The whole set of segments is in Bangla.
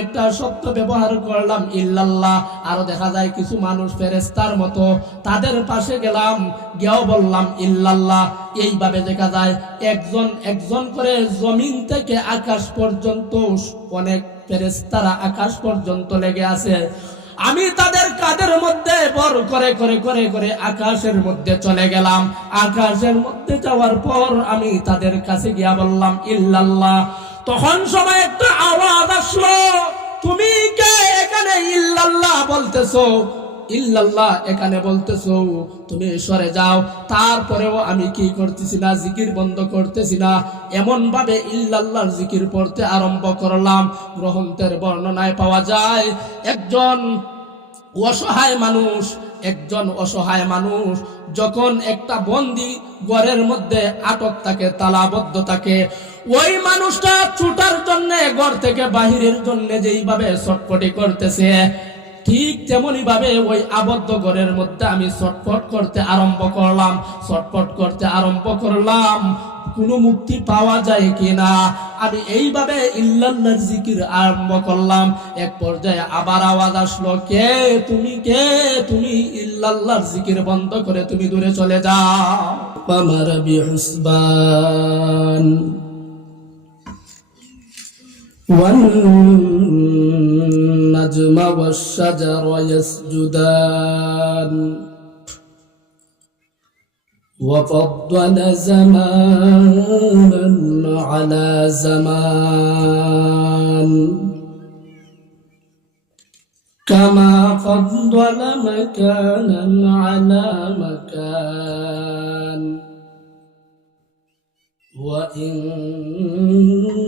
একটা শব্দ ব্যবহার করলাম ইল্লাল্লাহ। আরো দেখা যায় কিছু মানুষ ফেরেশতার মতো, তাদের পাশে গেলাম, গিয়েও বললাম ইল্লাল্লাহ। এইভাবে দেখা যায় একজন একজন করে জমিন থেকে আকাশ পর্যন্ত অনেক ফেরেশতারা আকাশ পর্যন্ত লেগে আছে। আমি তাদের কাদের মধ্যে বর করে করে করে করে আকাশের মধ্যে চলে গেলাম। আকাশের মধ্যে যাওয়ার পর আমি তাদের কাছে গিয়া বললাম ইল্লাল্লাহ। তখন সময় একটা আওয়াজ আসলো, তুমি কে এখানে ইল্লাল্লাহ বলতেছো? ইল্লাল্লাহ এখানে বলতেছো, তুমি সরে যাও। তারপরেও আমি কি করতেছি না, জিকির বন্ধ করতেছি না। এমন ভাবে ইল্লাল্লাহর জিকির পড়তে আরম্ভ করলাম। গ্রন্থের বর্ণনায় পাওয়া যায় একজন অসহায় মানুষ যখন একটা বন্দী ঘরের মধ্যে আটক থাকে, তালাবদ্ধ থাকে, ওই মানুষটা ছুটার জন্য ঘর থেকে বাহিরের জন্য যেইভাবে ছটফটি করতেছে, ঠিক তেমনি ভাবে ওই আবদ্ধ ঘরের মধ্যে আমি ছটফট করতে আরম্ভ করলাম কোনো মুক্তি পাওয়া যায় কিনা। আমি এইভাবে ইল্লাল্লাহর জিকির আরম্ভ করলাম। এক পর্যায়ে আবার আওয়াজ আসলো, কে তুমি ইল্লাল্লাহর জিকির বন্ধ করে তুমি দূরে চলে যাও। আমার বিহুসবান والنجم والشجر يسجدان وفضل زمانا على زمان كما فضل مكانا على مكان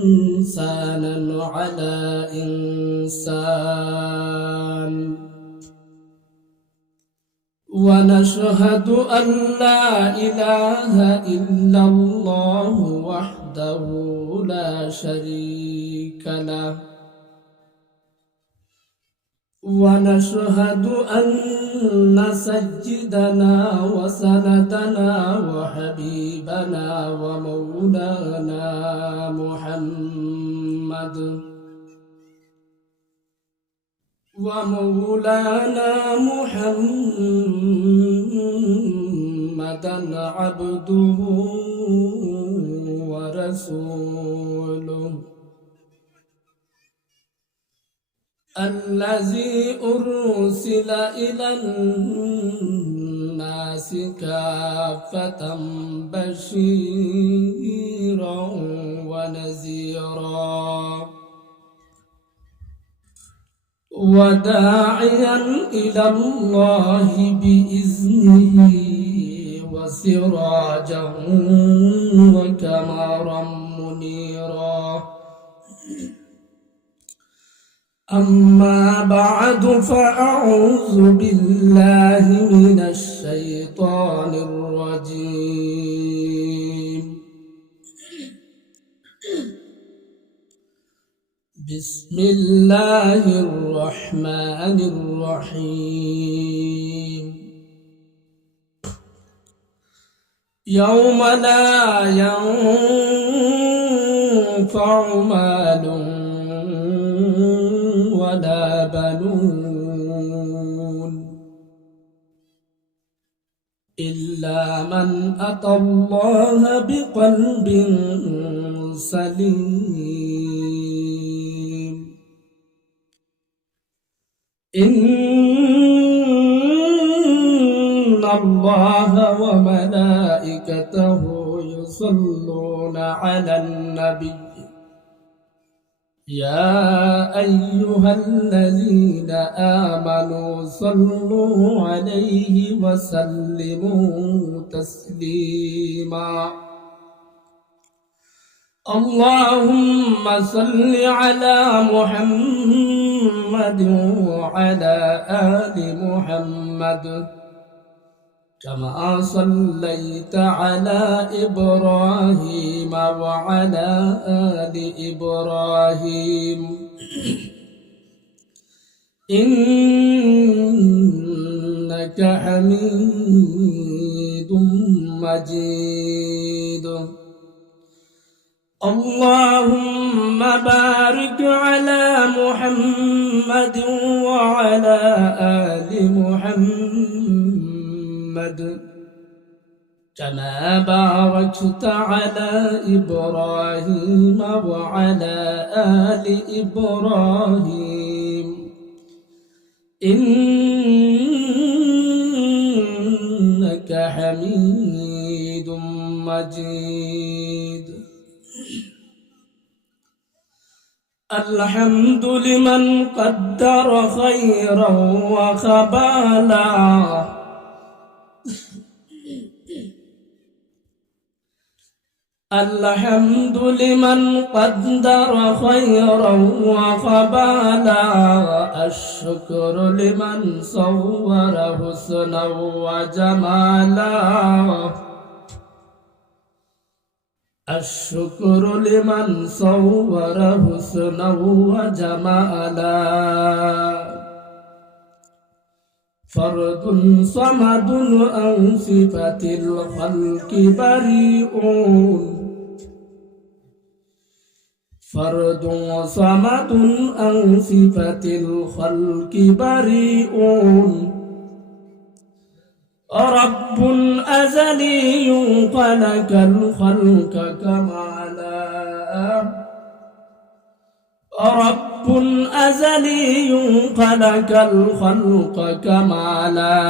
وإنسانا على إنسان ونشهد أن لا إله إلا الله وحده لا شريك له ونشهد أن سيدنا وسندنا وحبيبنا ومولانا محمدا عبده ورسوله الذي أرسل إلى الناس كافة بشيرا ونذيرا وداعيا إلى الله بإذنه وسراجا وقمرا منيرا. أما بعد فأعوذ بالله من الشيطان الرجيم. بسم الله الرحمن الرحيم. يوم لا ينفع مال ولا بنون إلا من أتى الله بقلب سليم. إن الله وملائكته يصلون على النبي يا أيها الذين آمنوا صلوا عليه وسلموا تسليما. اللهم صل على محمد وعلى آل محمد كما صليت على إبراهيم وعلى آل إبراهيم إنك حميد مجيد. اللهم بارك على محمد وعلى آل محمد كما باركت على إبراهيم وعلى آل إبراهيم إنك حميد مجيد. الحمد لمن قدر خيرا وخبالا الحمد لمن قدر خيرا وخبالا الشكر لمن صور حسنا وجمالا الشكر لمن صور حسنا وجمالا فرد صمد عن صفة الخلق بريئون فرد صمد عن صفة الخلق بريئون رب أزلي خلق الخلق كمالا رب أزلي خلق الخلق كمالا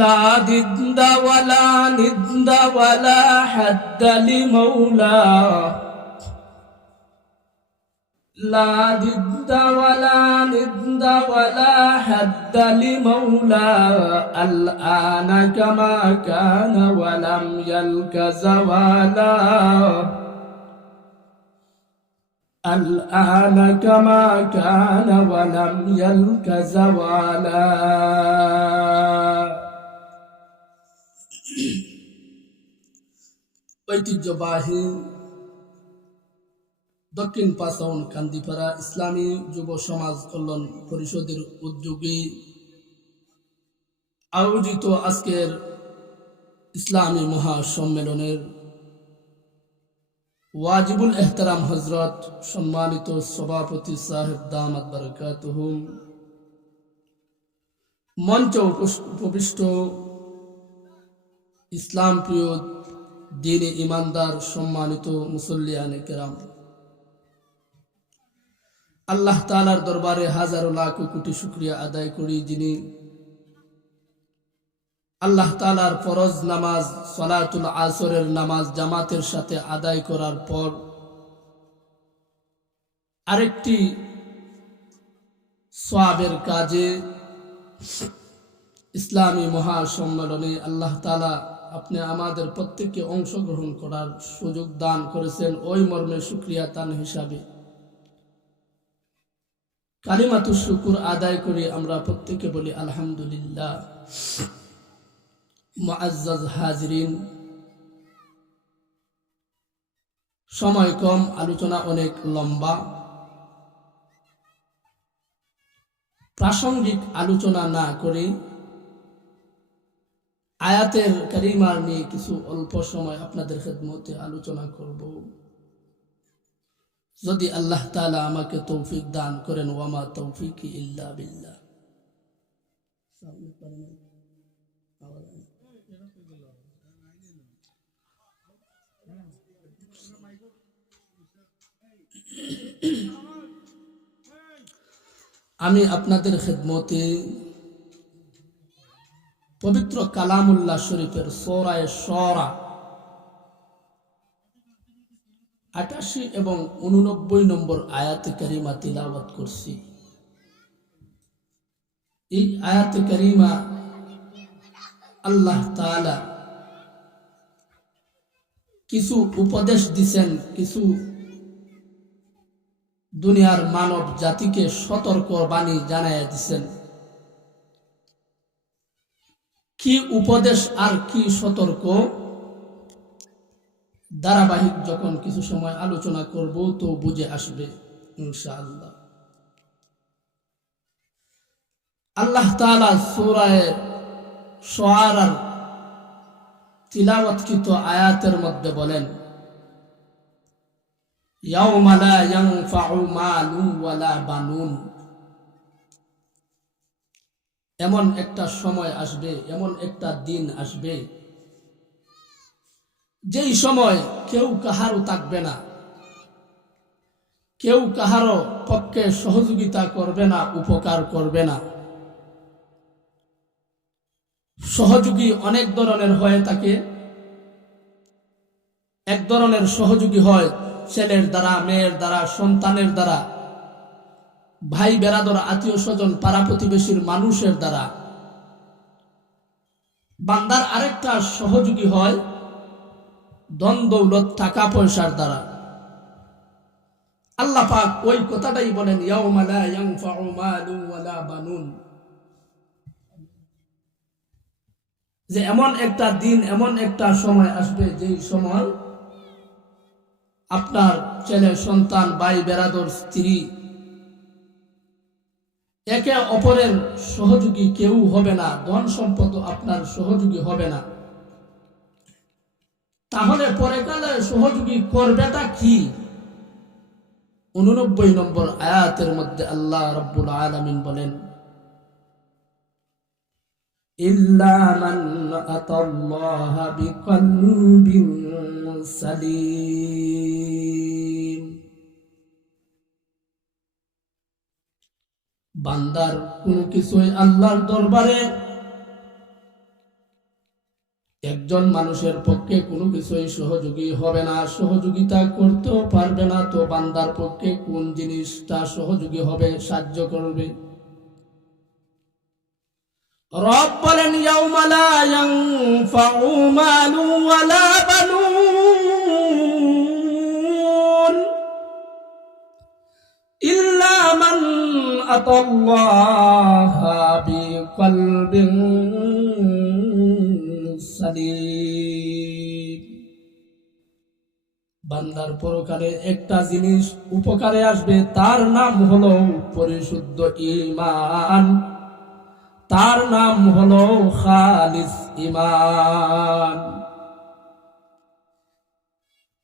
لا ضد ولا ند ولا حد لمولاه لا ضد ولا ند ولا حد لمولاه الآن كما كان ولم يلك زوالا الآن كما كان ولم يلك زوالا. ঐতিহ্যবাহী দক্ষিণ পাঁচাউন কান্দিপাড়া ইসলামী যুব সমাজ কল্যাণ পরিষদের উদ্যোগে আয়োজিত আজকের ইসলামী মহাসম্মেলনের ওয়াজিবুল এহতারাম হজরত সম্মানিত সভাপতি সাহেব দামাত বারাকাতুহুম, মঞ্চ উপবিষ্ট ইসলাম প্রিয় দ্বীনে ইমানদার সম্মানিত মুসল্লিয়ানে কেরাম, আল্লাহ তাআলার দরবারে হাজারো লাখ কোটি শুকরিয়া আদায় করি, যিনি আল্লাহ তাআলার ফরজ নামাজ সালাতুল আসরের নামাজ জামাতের সাথে আদায় করার পর আরেকটি সওয়াবের কাজে ইসলামী মহাসম্মেলনে আল্লাহ তাআলা আপনি আমাদের প্রত্যেককে অংশগ্রহণ করার সুযোগ দান করেছেন। ওই মর্মে শুকরিয়া তান হিসাবে কালিমাতুশ শুকুর আদায় করে আমরা প্রত্যেকে বলি আলহামদুলিল্লাহ। মুআজ্জাজ হাজিরিন, সময় কম, আলোচনা অনেক লম্বা, প্রাসঙ্গিক আলোচনা না করে আয়াতের কারিমার নিয়ে কিছু অল্প সময় আপনাদের খেদমতে আলোচনা করব, যদি আল্লাহ তাআলা আমাকে তৌফিক দান করেন। ওয়ামা তৌফিকি ইল্লা বিল্লাহ। আমি আপনাদের খেদমতে পবিত্র কালামুল্লাহ শরীফের সূরা শুরা ৮৮ এবং ৮৯ নম্বর আয়াতে কারিমা তিলাওয়াত করছি। এই আয়াতে কারিমা আল্লাহ তাআলা কিছু উপদেশ দিয়েছেন, কিছু দুনিয়ার মানব জাতিকে সতর্ক বাণী জানাইয়া দিয়েছেন। কি উপদেশ আর কি সতর্ক ধারাবাহিক যখন কিছু সময় আলোচনা করব তো বুঝে আসবে ইনশাআল্লাহ। আল্লাহ তাআলা সূরা শুআরার তিলাওয়াতকৃত আয়াতের মধ্যে বলেন, ইয়াউমা লা ইয়ানফাউ মালুন ওয়ালা বানুন। এমন একটা সময় আসবে, এমন একটা দিন আসবে, যেই সময় কেউ কাহারও থাকবে না, কেউ কাহারও পক্ষে সহযোগিতা করবে না, উপকার করবে না। সহযোগী অনেক ধরনের হয়ে থাকে। এক ধরনের সহযোগী হয় ছেলের দ্বারা, মেয়ের দ্বারা, সন্তানের দ্বারা, ভাই বেরাদর, আত্মীয় স্বজন, পাড়া প্রতিবেশীর মানুষের দ্বারা। বান্দার আরেকটা সহযোগী হয় ধন দৌলত, টাকা পয়সার দ্বারা। আল্লাহ পাক ওই কথাটাই বলেন, ইয়াউমা লা ইয়ানফাউ মালুন ওয়ালা বানুন, যে এমন একটা দিন, এমন একটা সময় আসবে, যেই সময় আপনার ছেলে, সন্তান, ভাই বেরাদর, স্ত্রী, একে অপরের সহযোগী কেউ হবে না, ধন সম্পদ আপনার সহযোগী হবে না। তাহলে পরকালে সহযোগী করবেটা কি? 89 নম্বর আয়াতের মধ্যে আল্লাহ রাব্বুল আলামিন বলেন, ইল্লা মান আতাল্লাহা বিকলবিন সালিম। বান্দার কোনো কিছুই আল্লাহর দরবারে, একজন মানুষের পক্ষে কোনো কিছুই সহযোগী হবে না, সহযোগিতা করতেও পারবে না। তো বান্দার পক্ষে কোন জিনিসটা সহযোগী হবে, সাহায্য করবে? রব বলেন, ইয়াউমা লা ইয়ানফাউ মালুন ওয়ালা বানুন ইল্লা মান আতাল্লাহা বিকলবিন সালিম। বান্দার পরকালে একটা জিনিস উপকারে আসবে, তার নাম হলো পরিশুদ্ধ ঈমান, তার নাম হলো খালিস ঈমান।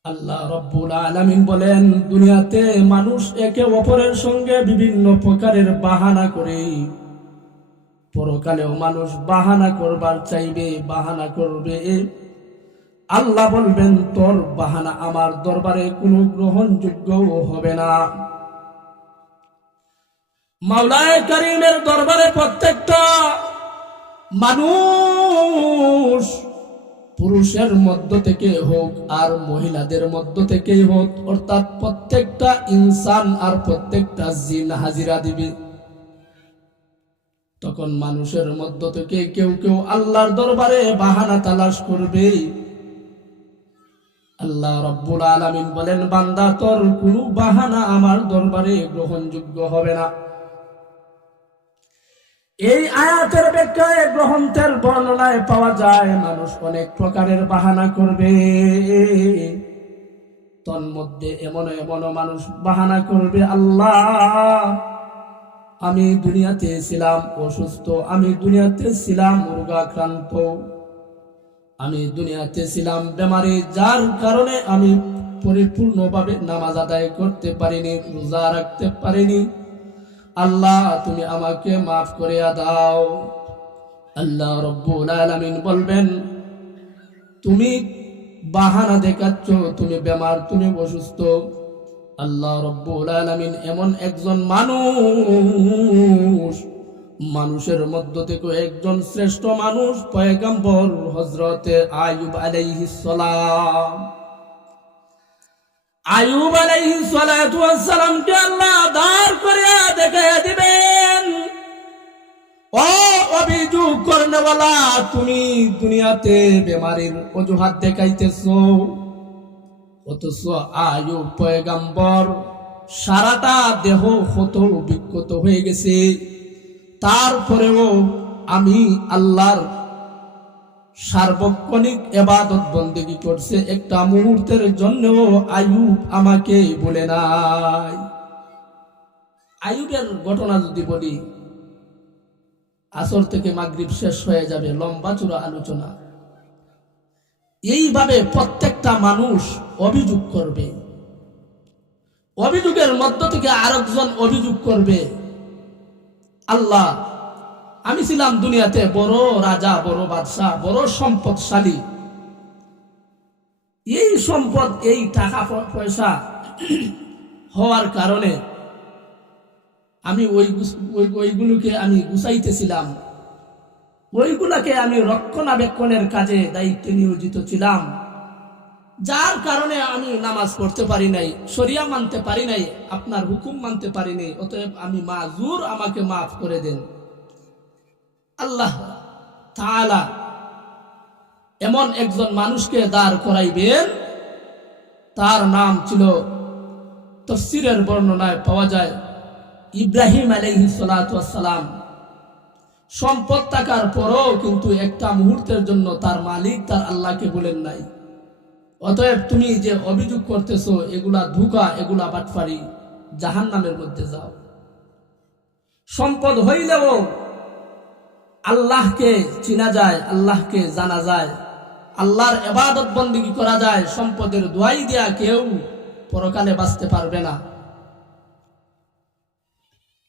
আল্লাহ রাব্বুল আলামিন বলেন, দুনিয়াতে মানুষ একে অপরের সঙ্গে বিভিন্ন প্রকারের বাহানা করে, পরকালেও মানুষ বাহানা করবার চাইবে, বাহানা করবে। আল্লাহ বলবেন, তোর বাহানা আমার দরবারে কোনো গ্রহণযোগ্য হবে না। মাওলায়ে কারীমের দরবারে প্রত্যেকটা মানুষ, পুরুষের মধ্য থেকে হোক আর মহিলাদের মধ্য থেকে হোক, অর্থাৎ প্রত্যেকটা ইনসান আর প্রত্যেকটা জিন হাজিরা দিবে। তখন মানুষের মধ্য থেকে কেউ কেউ আল্লাহর দরবারে বাহানা তালাশ করবে। আল্লাহ রাব্বুল আলামিন বলেন, বান্দা, তোর কোনো বাহানা আমার দরবারে গ্রহণযোগ্য হবে না। এই আয়াতের ব্যাখ্যায় গ্রন্থের বর্ণনায় পাওয়া যায়, মানুষ অনেক প্রকারের বাহানা করবে। তন্মধ্যে এমন এমন মানুষ বাহানা করবে, আল্লাহ, আমি দুনিয়াতে ছিলাম অসুস্থ, আমি দুনিয়াতে ছিলাম রোগাক্রান্ত, আমি দুনিয়াতে ছিলাম বেমারি, যার কারণে আমি পরিপূর্ণভাবে নামাজ আদায় করতে পারিনি, রোজা রাখতে পারিনি। আল্লাহ, তুমি আমাকে মাফ করে দাও। আল্লাহ রাব্বুল আলামিন বলবেন, তুমি বাহানা দেখাচ্ছ, তুমি বেমার, তুমি অসুস্থ। আল্লাহ রাব্বুল আলামিন এমন একজন মানুষ, মানুষের মধ্য থেকে একজন শ্রেষ্ঠ মানুষ, পয়গম্বর হযরতে আইয়ুব আলাইহিস সালাম। আইয়ুব আলাইহিস সালাতু ওয়াস সালামকে আল্লাহ দাঁড় করিয়া দেখাইয়া দিবেন, ও অভিযোগ করনেওয়ালা, তুমি দুনিয়াতে বেমারির অজুহাত দেখাইতেছো, অথচ আইয়ুব পয়গম্বর সারাটা দেহ ক্ষত বিক্ষত হয়ে গেছে, তারপরেও আমি আল্লাহর সার্বক্ষণিক ইবাদত বন্দেগী করছে, একটা মুহূর্তের জন্যও আইয়ুব আমাকে বলে নাই। আইয়ুবের ঘটনা যদি বলি, আসর থেকে মাগরিব শেষ হয়ে যাবে, লম্বা চূড়া আলোচনা। এইভাবে প্রত্যেকটা মানুষ অভিযোগ করবে, অভিযোগের মধ্য থেকে আরেকজন অভিযোগ করবে, আল্লাহ আমি ছিলাম দুনিয়াতে বড় রাজা, বড় বাদশাহ, বড় সম্পদশালী, এই সম্পদ এই টাকা পয়সা হওয়ার কারণে আমি ওইগুলোকে আমি গুছাইতেছিলাম, ওইগুলাকে আমি রক্ষণাবেক্ষণের কাজে দায়িত্বে নিয়োজিত ছিলাম, যার কারণে আমি নামাজ পড়তে পারি নাই, শরিয়া মানতে পারি নাই, আপনার হুকুম মানতে পারি নাই, অতএব আমি মাজুর, আমাকে মাফ করে দেন। আল্লাহ তাআলা এমন একজন মানুষকে দাঁড় করাইবেন, তার নাম ছিল, তাফসীরের বর্ণনায় পাওয়া যায়, ইব্রাহিম আলাইহিস সালাতু ওয়াস সালাম। সম্পদ থাকার পরও কিন্তু একটা মুহূর্তের জন্য তার মালিক তার আল্লাহকে বলেন নাই, অতএব তুমি যে অভিযোগ করতেছো এগুলা ধোঁকা, এগুলা বাটফারি, জাহান্নামের মধ্যে যাও। সম্পদ হইলেও আল্লাহকে চিনা যায়, আল্লাহকে জানা যায়, আল্লাহর ইবাদত বন্দেগী করা যায়, সম্পদের দোয়াই দেয়া কেউ পরকালে বাঁচতে পারবে না।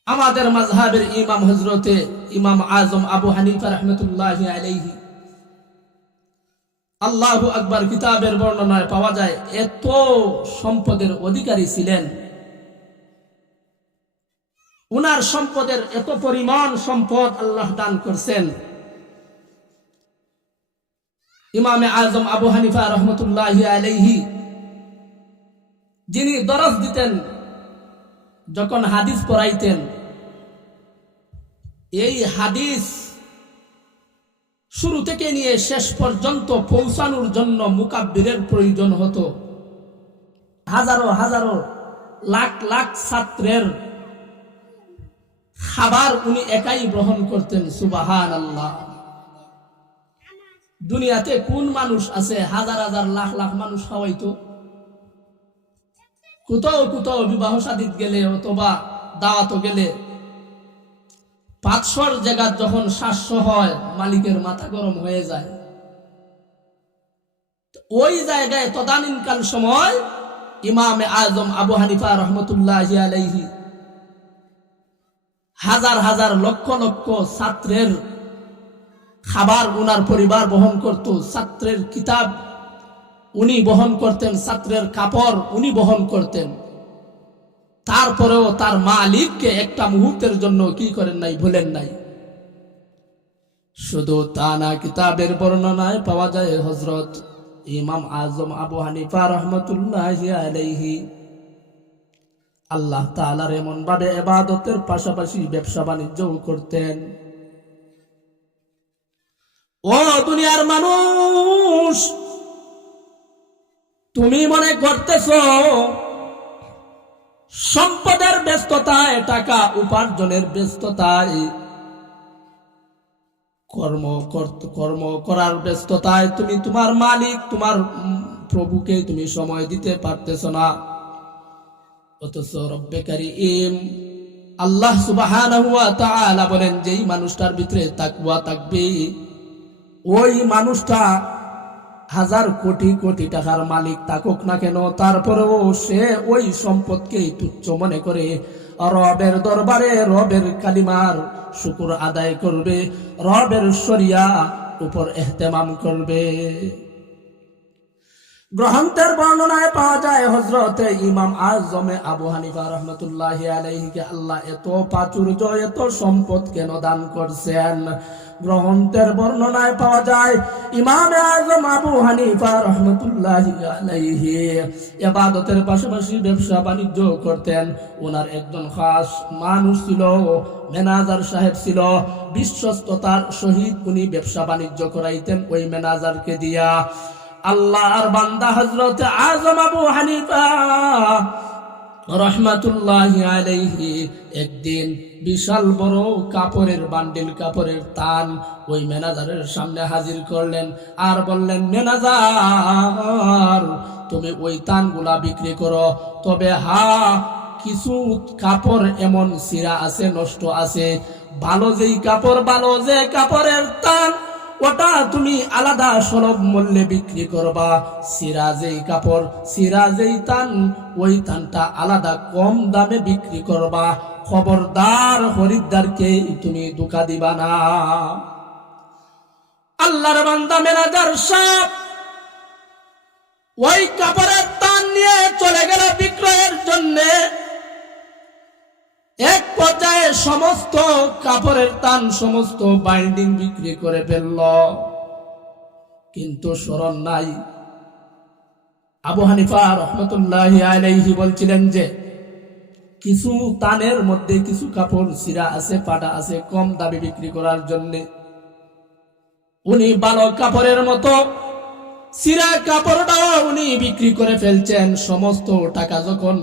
আমাদের মাযহাবের ইমাম হযরতে ইমাম আজম আবু হানিফা রাহমাতুল্লাহি আলাইহি, আল্লাহু আকবার কিতাবের বর্ণনায় পাওয়া যায়, এত সম্পদের অধিকারী ছিলেন, উনার সম্পদের এত পরিমাণ সম্পদ আল্লাহ দান করছেন। ইমামে আজম আবু হানিফা রাহমাতুল্লাহি আলাইহি যিনি দরস দিতেন, যখন হাদিস পড়াইতেন, এই হাদিস শুরু থেকে নিয়ে শেষ পর্যন্ত পৌঁছানোর জন্য মুকাব্বিরের প্রয়োজন হতো। হাজারো হাজারো লাখ লাখ ছাত্রের খাবার উনি একাই গ্রহণ করতেন। সুবহানাল্লাহ। দুনিয়াতে কোন মানুষ আছে হাজার হাজার লাখ লাখ মানুষ খাওয়াইতো? কোথাও কোথাও বিবাহ শাদীত গেলে অথবা দাওয়াত গেলে 500 জায়গা যখন 700 হয়, মালিকের মাথা গরম হয়ে যায়। ওই জায়গায় তদানীনকাল সময় ইমামে আজম আবু হানিফা রহমতুল্লাহি আলাইহি হাজার হাজার লক্ষ লক্ষ ছাত্রের খাবার উনার পরিবার বহন করত, ছাত্রের কিতাব উনি বহন করতেন, ছাত্রের কাপড় উনি বহন করতেন। তারপরেও তার মালিককে একটা মুহূর্তের জন্য কি করেন নাই, ভুলেন নাই। শুধু তা না, কিতাবের বর্ণনায় পাওয়া যায় হযরত ইমাম আজম আবু হানিফা রহমতুল্লাহি আলাইহি আল্লাহ তাআলার এমন ভাবে ইবাদতের পাশাপাশি ব্যবসা বাণিজ্যও করতেন। ও দুনিয়ার মানুষ, তুমি মনে করতেছো সম্পদের ব্যস্ততায়, টাকা উপার্জনের ব্যস্ততায়, কর্ম করার ব্যস্ততায় তুমি তোমার মালিক, তোমার প্রভুকে তুমি সময় দিতে পারতেছো না। অথচ রব্বে কারীম আল্লাহ সুবহানাহু ওয়া তাআলা বলেন, যেই মানুষটার ভিতরে তাকওয়া থাকবে, ওই মানুষটা হাজার কোটি কোটি টাকার মালিক থাকুক না কেন, তারপরেও সে ওই সম্পদকে তুচ্ছ মনে করে রবের দরবারে রবের কালিমার শুকর আদায় করবে, রবের শরিয়া উপর ইহতেমাম করবে। গ্রন্থের বর্ণনায় পাওয়া যায় হযরতে ইমাম আজম আবু হানিফা রহমতুল্লাহি আলাইহিকে আল্লাহ এত প্রাচুর্য, এত সম্পদ কেন দান করছেন? গ্রন্থের বর্ণনায় পাওয়া যায় ইমাম আজম আবু হানিফা রহমতুল্লাহি আলাইহি ইবাদতের পাশাপাশি ব্যবসা বাণিজ্য করতেন। ওনার একজন খাস মানুষ ছিল, ম্যানেজার সাহেব ছিল, বিশ্বস্ততার সহিত উনি ব্যবসা বাণিজ্য করাইতেন ওই ম্যানেজারকে দিয়া। আল্লাহর বান্দা হযরত আজম আবু হানিফা রহমাতুল্লাহি আলাইহি একদিন বিশাল বড় কাপড়ের বান্ডিল, কাপড়ের তান ওই ম্যানেজারের সামনে হাজির করলেন আর বললেন, ম্যানেজার তুমি ওই তানগুলা বিক্রি করো, তবে কিছু কাপড় এমন ছিঁড়া আছে, নষ্ট আছে, ভালো যেই কাপড়, ভালো যে কাপড়ের তান ওটা তুমি আলাদা সুলভ মূল্যে বিক্রি করবা। সিরা যেই কাপড়, সিরা যেই তান, ওই তানটা আলাদা কম দামে বিক্রি করবা। খবরদার খরিদ্দারকে তুমি ধোঁকা দিবা না। আল্লাহর বান্দা ম্যানেজার সাহেব ওই কাপড়ের তান নিয়ে চলে গেল বিক্রয়ের জন্য। এক পর্যায়ে সমস্ত কাপড়ের তান, সমস্ত বাইন্ডিং বিক্রি করে ফেলল, কিন্তু স্মরণ নাই। আবু হানিফা রহমতুল্লাহি আলাইহি বলছিলেন যে কিছু তানের মধ্যে কিছু কাপড় ছিঁড়া আছে, পাটা আছে, কম দামে বিক্রি করার জন্য। উনি ভালো কাপড়ের মতো ছিঁড়া কাপড়টাও উনি বিক্রি করে ফেলছেন। সমস্ত টাকা যখন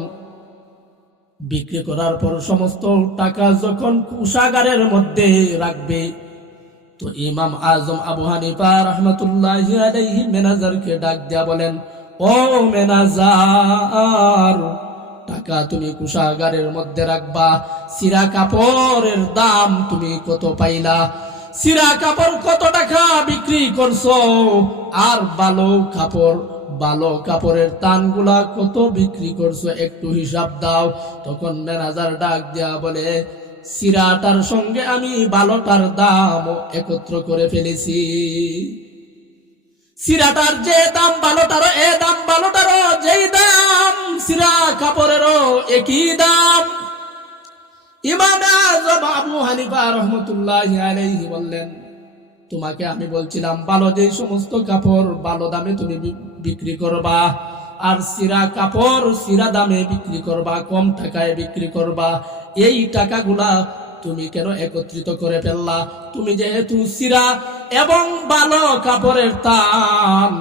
বিক্রি করার পর, সমস্ত টাকা যখন কোষাগারের মধ্যে রাখবে, তো ইমাম আজম আবু হানিফা রহমতুল্লাহি আলাইহি ম্যানেজারকে ডাক দিয়া বলেন, ও ম্যানেজার, টাকা তুমি কোষাগারের মধ্যে রাখবা, ছিঁড়া কাপড়ের দাম তুমি কত পাইলা, ছিঁড়া কাপড় কত টাকা বিক্রি করছো, আর ভালো কাপড়ের তানগুলা কত বিক্রি করছো, একটু হিসাব দাও। তখন ম্যানেজার ডাক দিয়া বলে, ছিঁড়াটার সঙ্গে আমি ভালোটার দাম একত্র করে ফেলেছি। ছিঁড়াটার যে দাম, ভালোটারও এ দাম, ভালোটারও যেই দাম, ছিঁড়া কাপড়েরও একই দাম। ইমাম আযম আবু হানিফা রাহমাতুল্লাহি আলাইহি বললেন, তোমাকে আমি বলছিলাম ভালো যেই সমস্ত কাপড় ভালো দামে তুমি বিক্রি করবা, আর ছিঁড়া কাপড় ছিঁড়া দামে বিক্রি করবা, কম টাকায় বিক্রি করবা। এই টাকাগুলা তুমি কেন একত্রিত করে ফেললা? তুমি যেহেতু ছিঁড়া এবং ভালো কাপড়ের তান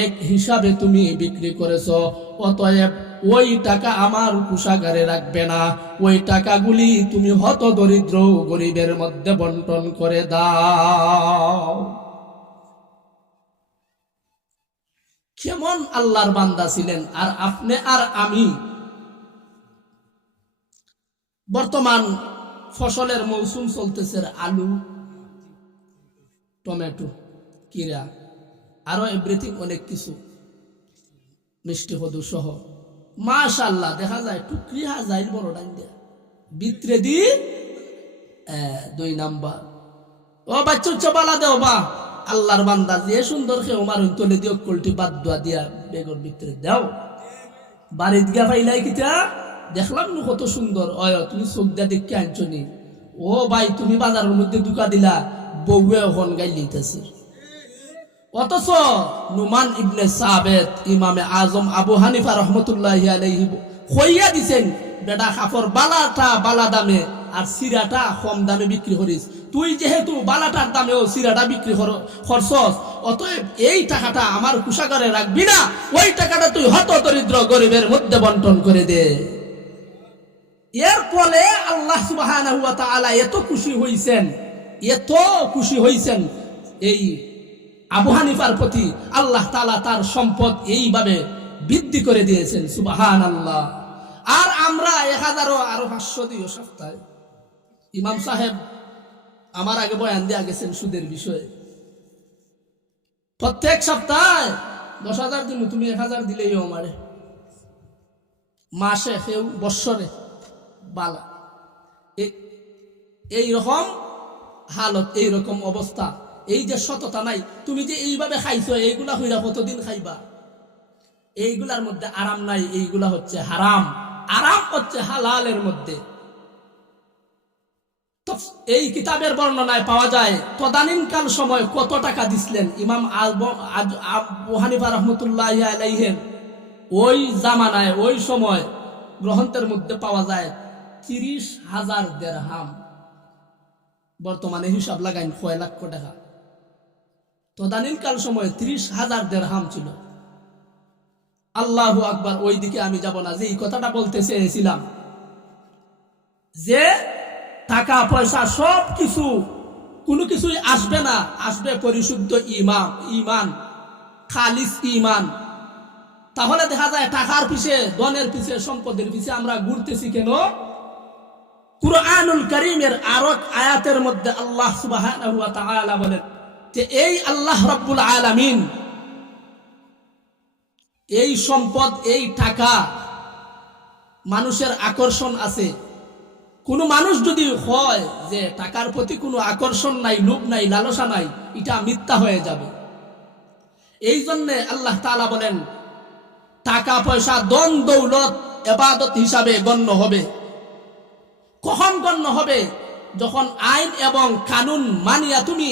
এক হিসাবে তুমি বিক্রি করেছো, অতএব ওই টাকা আমার কোষাগারে রাখবে না, ওই টাকাগুলি তুমি হত দরিদ্র গরিবের মধ্যে বন্টন করে দাও। কেমন আল্লাহর বান্দা ছিলেন! আর আপনি আর আমি বর্তমান ফসলের মৌসুম চলতেছে, আলু, টমেটো, কিরা, আরো এভরিথিং, অনেক কিছু, মিষ্টি কদু সহ। মাশাআল্লাহ দেখা যায় টুকরি হাজাইল বড় ডাইন দেয়া বিত্রে দি 2 নাম্বার। ও বাচ্চা চবালা দেও বা আল্লাহর বান্দা যে সুন্দর খেয়ে মারুন তলে দিও, কলটি বাদ দোয়া দিয়া বেগর ভিতরে দাও। বাড়িত গিয়া পাইলাই কিতা দেখলাম নু কত সুন্দর। অয় তুমি চোখ দিয়া দেখে আনছো নি? ও ভাই, তুমি বাজারের মধ্যে দুকা দিলা, বউয়ে হন গাই লিতেছে। অথচ নুমান ইবনে সাবেত ইমামে আজম আবু হানিফা রহমতুল্লাহি আলাইহি কইয়া দিছেন, বেটা কাপড় বালাটা বালা দামে আর সিরাটা কম দামে বিক্রি করিস। তুই যেহেতু বালাটার দামেও সিরাটা বিক্রি করছস, অতএব এই টাকাটা আমার কোষাগারে রাখবি না, ওই টাকাটা তুই হত দরিদ্র গরিবের মধ্যে বন্টন করে দে। এর ফলে আল্লাহ সুবহানাহু ওয়া তাআলা এত খুশি হইছেন এই আবু হানিফার প্রতি। আল্লাহ তাআলা তার সম্পদ এইভাবে বৃদ্ধি করে দিয়েছেন, সুবহানাল্লাহ। আর আমরা 1000 আরো 500 দিও সপ্তাহে। ইমাম সাহেব আমার আগে বয়ান দিয়ে গেছেন সুদের বিষয়ে। প্রত্যেক সপ্তাহে 10,000 দিন, তুমি 1000 দিলেই আমারে, মাসে কেউ বৎসরে বালা। এইরকম হালত, এইরকম অবস্থা, এই যে সততা নাই, তুমি যে এইভাবে খাইছো, এইগুলা হইরা কতদিন খাইবা? এইগুলার মধ্যে আরাম নাই, এইগুলা হচ্ছে হারাম। আরাম হচ্ছে হালালের মধ্যে। এই কিতাবের বর্ণনায় পাওয়া যায় তদানীনকাল সময় কত টাকা দিছিলেন ইমাম আবু হানিফা রহমতুল্লাহি আলাইহির ওই জামানায়, ওই সময় গ্রন্থের মধ্যে পাওয়া যায় 30,000 দিরহাম। বর্তমানে হিসাব লাগাইন 6 লাখ টাকা। তদানীনকাল সময় 30,000 দিরহাম ছিল। আল্লাহু আকবার। ওই দিকে আমি যাব না, যে এই কথাটা বলতে চেয়েছিলাম যে টাকা পয়সা সব কিছু, কোনো কিছুই আসবে না, আসবে পরিশুদ্ধ ঈমান, খালিস ঈমান। তাহলে দেখা যায় টাকার পিছে, ধনের পিছে, সম্পদের পিছে আমরা ঘুরতেছি কেন? কুরআনুল কারীমের আরো আয়াতের মধ্যে আল্লাহ সুবহানাহু ওয়া তাআলা বলেন, যে এই আল্লাহ রাব্বুল আলামিন এই সম্পদ, এই টাকা, মানুষের আকর্ষণ আছে। কোনো মানুষ যদি হয় যে টাকার প্রতি কোনো আকর্ষণ নাই, লোভ নাই, লালসা নাই, এটা মিথ্যা হয়ে যাবে। এই জন্যে আল্লাহ তাআলা বলেন টাকা পয়সা ধন দৌলত ইবাদত হিসাবে গণ্য হবে। কখন গণ্য হবে? যখন আইন এবং কানুন মানিয়া তুমি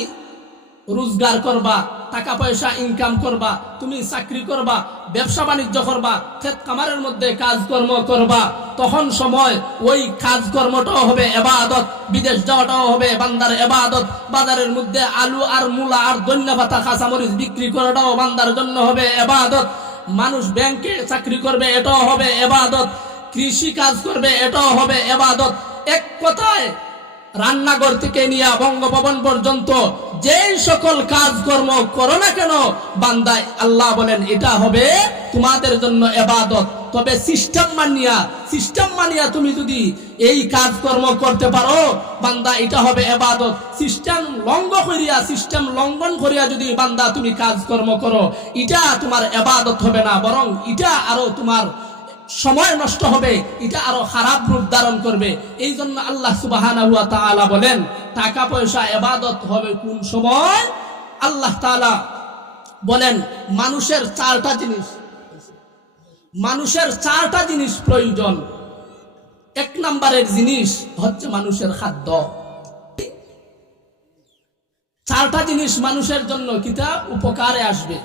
রোজগার করবা, টাকা পয়সা ইনকাম করবা, তুমি চাকরি করবা, ব্যবসা বাণিজ্য করবা, ক্ষেত কামারের মধ্যে কাজকর্ম করবা, তখন সময় ওই কাজকর্মটাও হবে ইবাদত, বিদেশ যাওয়াটাও হবে বান্দার ইবাদত, বাজারের মধ্যে আলু আর মূলা আর ধনিয়া পাতা কাঁচামরিচ বিক্রি করাটাও বান্দার জন্য হবে ইবাদত, মানুষ ব্যাংকে চাকরি করবে এটাও হবে ইবাদত, কৃষি কাজ করবে এটাও হবে ইবাদত। এক কথায় রান্নাঘর থেকে নিয়ে বঙ্গভবন পর্যন্ত যেই সকল কাজকর্ম করো না কেন বান্দায় আল্লাহ বলেন এটা হবে তোমাদের জন্য ইবাদত। তবে সিস্টেম মানিয়া তুমি যদি এই কাজকর্ম করতে পারো বান্দা এটা হবে ইবাদত। সিস্টেম লঙ্ঘন করিয়া যদি বান্দা তুমি কাজকর্ম করো এটা তোমার ইবাদত হবে না, বরং এটা আরো তোমার সময় নষ্ট হবে, এটা আরো খারাপ রূপ ধারণ করবে। এই জন্য আল্লাহ সুবহানাহু ওয়া তাআলা বলেন টাকা পয়সা ইবাদত হবে কোন সময়? আল্লাহ তাআলা বলেন মানুষের চারটা জিনিস প্রয়োজন। এক নম্বরের জিনিস হচ্ছে মানুষের খাদ্য। চারটা জিনিস মানুষের জন্য কিতা উপকারে আসবে।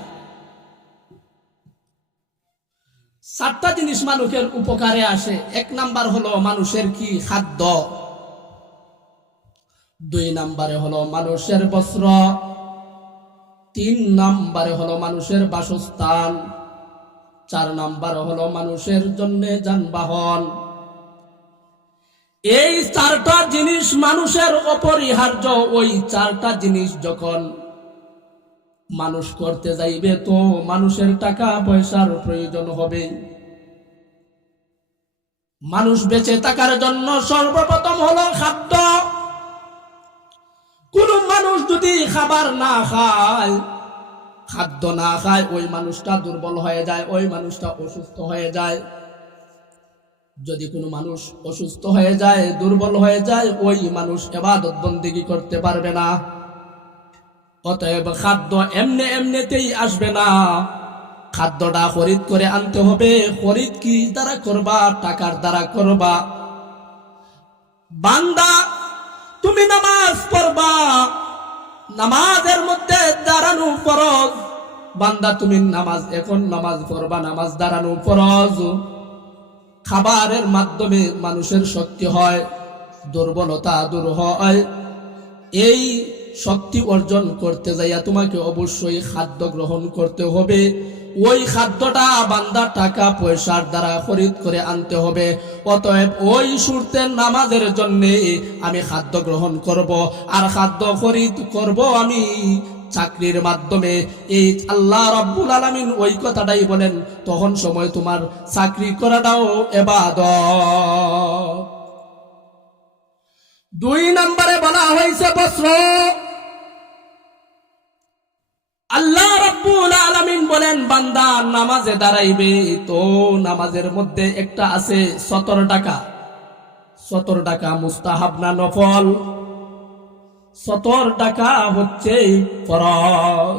চারটা জিনিস মানুষের উপকারে আসে। এক নাম্বার হলো মানুষের কি? খাদ্য। দুই নাম্বারে হলো মানুষের বস্ত্র। তিন নাম্বারে হলো মানুষের বাসস্থান। চার নাম্বারে হলো মানুষের জন্য যানবাহন। এই চারটা জিনিস মানুষের অপরিহার্য। ওই চারটা জিনিস যখন মানুষ করতে যাইবে তো মানুষের টাকা পয়সার প্রয়োজন হবে। মানুষ বেঁচে থাকার জন্য সর্বপ্রথম হলো খাদ্য। কোন মানুষ যদি খাবার না খায়, খাদ্য না খায়, ওই মানুষটা দুর্বল হয়ে যায়, ওই মানুষটা অসুস্থ হয়ে যায়। যদি কোনো মানুষ অসুস্থ হয়ে যায়, দুর্বল হয়ে যায়, ওই মানুষ ইবাদত বন্দেগী করতে পারবে না। অতএব খাদ্য এমনিতেই আসবে না, খাদ্যটা খরিদ করে আনতে হবে। খরিদ কি দ্বারা করবা? টাকার দ্বারা করবা। বান্দা তুমি নামাজ পড়বা, নামাজের মধ্যে দাঁড়ানো ফরজ। বান্দা তুমি এখন নামাজ পড়বা, নামাজ দাঁড়ানো ফরজ। খাবারের মাধ্যমে মানুষের শক্তি হয়, দুর্বলতা দূর হয়। এই শক্তি অর্জন করতে যাইয়া তোমাকে অবশ্যই খাদ্য গ্রহণ করতে হবে। ওই খাদ্যটা বান্দা টাকা পয়সার দ্বারা খরিদ করে আনতে হবে। অতএব ওই সুরতের নামাজের জন্য আমি খাদ্য গ্রহণ করব, আর খাদ্য খরিদ করব আমি চাকরির মাধ্যমে। এই আল্লাহ রাব্বুল আলামিন ওই কথাটাই বলেন, তখন সময় তোমার চাকরি করাটাও ইবাদত। দুই নম্বরে বলা হয়েছে বস্ত্র। আল্লাহ রাব্বুল আলামিন বলেন বান্দা নামাজে দাঁড়াইবে তো নামাজের মধ্যে একটা আছে ৭০ টাকা। ৭০ টাকা মুস্তাহাব না নফল? ৭০ টাকা হচ্ছে ফরজ।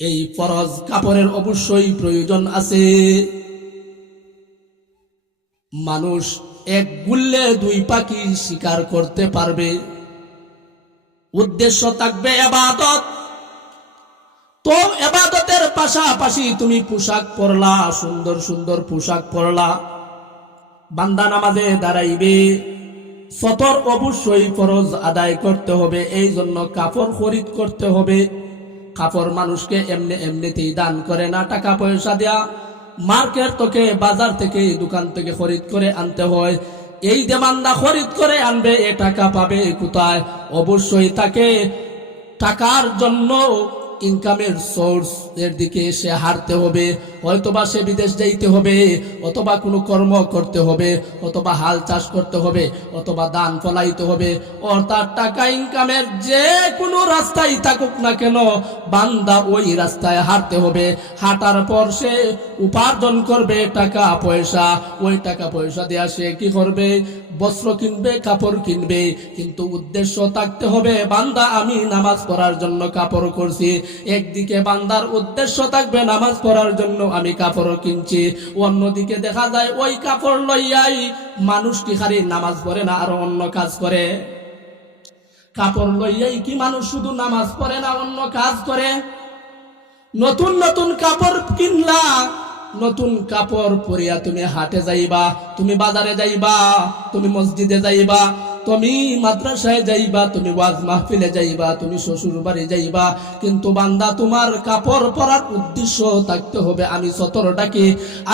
এই ফরজ কাপড়ের অবশ্যই প্রয়োজন আছে। মানুষ এক গুল্লে দুই পাখি শিকার করতে পারবে। উদ্দেশ্য থাকবে ইবাদত। তো ইবাদতের পাশাপাশি তুমি পোশাক পরলা, সুন্দর সুন্দর পোশাক পরলা, বান্দা নামাজে দাঁড়াইবে, ৭০ অবশ্যই ফরজ আদায় করতে হবে। এই জন্য কাপড় খরিদ করতে হবে। কাপড় মানুষকে এমনিতেই দান করে না, টাকা পয়সা দেয়া মার্কেট থেকে, বাজার থেকে, দোকান থেকে খরিদ করে আনতে হয়। এই যে বান্দা খরিদ করে আনবে, এ টাকা পাবে কোথায়? অবশ্যই তাকে টাকার জন্য ইনকামের সোর্স এর দিকে সে হারতে হবে, হয়তোবা সে বিদেশ যাইতে হবে, অথবা কোনো কর্ম করতে হবে, অথবা হাল চাষ করতে হবে, অথবা দান ফলাইতে হবে। অর্থাৎ টাকা ইনকামের যে কোনো রাস্তায় থাকুক না কেন, বান্দা ওই রাস্তায় হাঁটতে হবে। হাঁটার পর সে উপার্জন করবে টাকা পয়সা, ওই টাকা পয়সা দেয়া সে কি করবে? বস্ত্র কিনবে, কাপড় কিনবে। কিন্তু উদ্দেশ্য থাকতে হবে, বান্দা আমি নামাজ পড়ার জন্য কাপড় করছি। একদিকে বান্দার উদ্দেশ্য থাকবে নামাজ পড়ার জন্য আমি কাপড় কিনছি, অন্যদিকে দেখা যায় ওই কাপড় লইয়াই মানুষ কি খালি নামাজ পড়ে না, আরো অন্য কাজ করে। কাপড় লইয়াই কি মানুষ শুধু নামাজ পড়ে না, অন্য কাজ করে। নতুন নতুন কাপড় কিনলা, নতুন কাপড় পরিয়া তুমি হাটে যাইবা, তুমি বাজারে যাইবা, তুমি মসজিদে যাইবা, তুমি মাদ্রাসায় যাইবা, তুমি ওয়াজ মাহফিলে যাইবা, তুমি শ্বশুর বাড়ি যাইবা। কিন্তু বান্দা তোমার কাপড় পরার উদ্দেশ্য থাকতে হবে, আমি সতরটাকে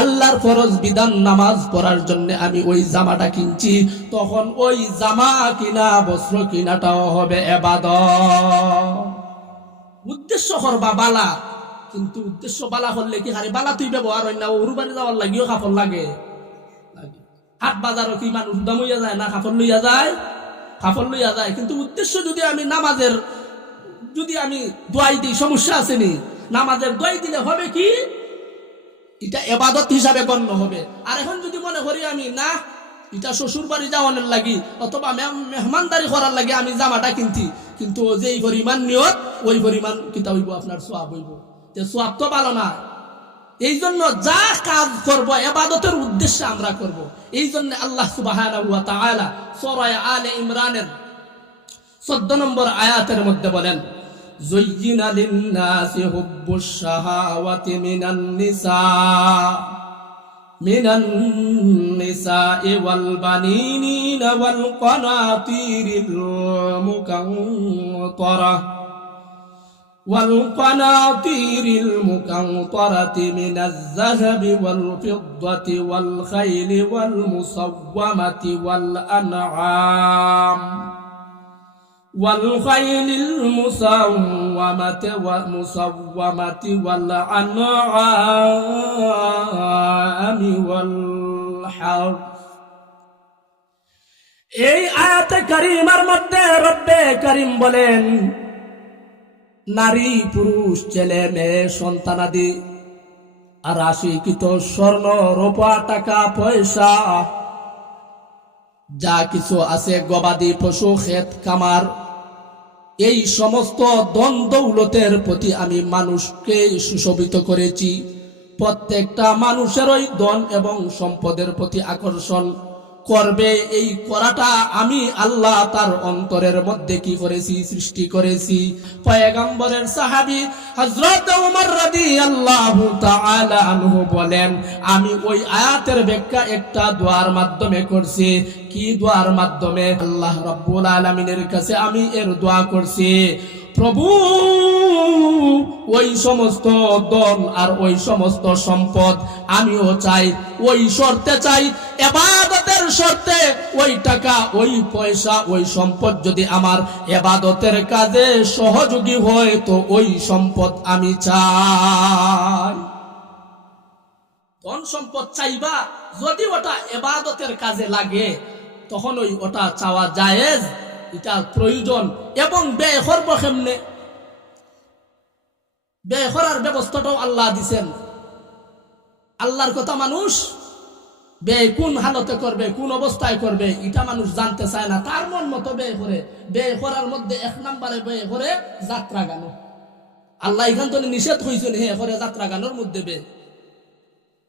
আল্লাহর ফরজ বিধান নামাজ পড়ার জন্য আমি ওই জামাটা কিনছি। তখন ওই জামা কিনা, বস্ত্র কিনাটাও হবে ইবাদত। উদ্দেশ্য করবা বালা, কিন্তু উদ্দেশ্য বালা করলে কি হারে বালা তুই ব্যবহার হয় না, ওর বাড়ি যাওয়ার লাগিও কাপড় লাগে। হাট বাজারও কি মানুষ দাম হইয়া যায় না, কাপড় লইয়া যায়, কাপড় লইয়া যায়। কিন্তু উদ্দেশ্য যদি আমি নামাজের, যদি আমি দোয়াই দিই, সমস্যা আসেনি। নামাজের দোয়াই দিলে হবে কি, এটা ইবাদত হিসাবে গণ্য হবে। আর এখন যদি মনে করি আমি না, এটা শ্বশুর বাড়ি যাওয়ানোর লাগি অথবা মেহমানদারি করার লাগে আমি জামাটা কিনছি, কিন্তু যেই পরিমাণ নিয়ত ওই পরিমাণ কিতা হইব, আপনার সোয়াব হইব। যে সোয়াব তো ভালো না। এই জন্য যা কাজ করব ইবাদতের উদ্দেশ্যে আমরা করব। এই জন্য আল্লাহ সুবহানাহু ওয়া তাআলা সূরা আলে ইমরানের 14 নম্বর আয়াতের মধ্যে বলেন, যুয়্যিনা লিন-নাসি হুব্বুশ শাহাওয়াতি মিনান নিসাই ওয়াল বানিনা ওয়াল কানাতিরিল মুকান্তারা والقناطير المقنطرة من الذهب والفضة والخيل والمصومة والأنعام والأنعام والحرث। এই আয়াতে কারিমার মধ্যে রব্বে কারিম বলেন, নারী পুরুষ ছেলে মেয়ে সন্তানাদি আর রাশিকৃত স্বর্ণ রূপা টাকা পয়সা যা কিছু আছে, গবাদি পশু ক্ষেত খামার, এই সমস্ত ধন দৌলতের প্রতি আমি মানুষকে সুশোভিত করেছি। প্রত্যেকটা মানুষেরই ধন এবং সম্পদের প্রতি আকর্ষণ করবে। এই করাটা আমি আল্লাহ তার অন্তরের মধ্যে কি করেছি, সৃষ্টি করেছি। পয়গম্বরের সাহাবী হযরত ওমর রাদিয়াল্লাহু তাআলা আনহু বলেন, আমি ওই আয়াতের ব্যাখ্যা একটা দোয়ার মাধ্যমে করছি। কি দোয়ার মাধ্যমে? আল্লাহ রাব্বুল আলামিনের কাছে আমি এর দোয়া করছি, প্রভু ওই সমস্ত ধন আর ওই সমস্ত সম্পদ আমিও চাই, ওই শর্তে চাই, ইবাদতের শর্তে। ওই টাকা, ওই পয়সা, ওই সম্পদ যদি আমার ইবাদতের কাজে সহযোগী হয় তো ওই সম্পদ আমি চাই। ধন সম্পদ চাইবা, যদি ওটা ইবাদতের কাজে লাগে তখন ওটা চাওয়া জায়েজ, এটা প্রয়োজন। এবং ব্যয় করব কেমনে, ব্যয় করার ব্যবস্থাটাও আল্লাহ দিছেন। আল্লাহর কথা মানুষ ব্যয় কোন হালতে করবে, কোন অবস্থায় করবে, এটা মানুষ জানতে চায় না। তার মন মতো ব্যয় করে। ব্যয় করার মধ্যে এক নম্বরে ব্যয় করে যাত্রা গান। আল্লাহ এখান থেকে নিষেধ হয়েছেন, হে করে যাত্রা গানের মধ্যে ব্যয়।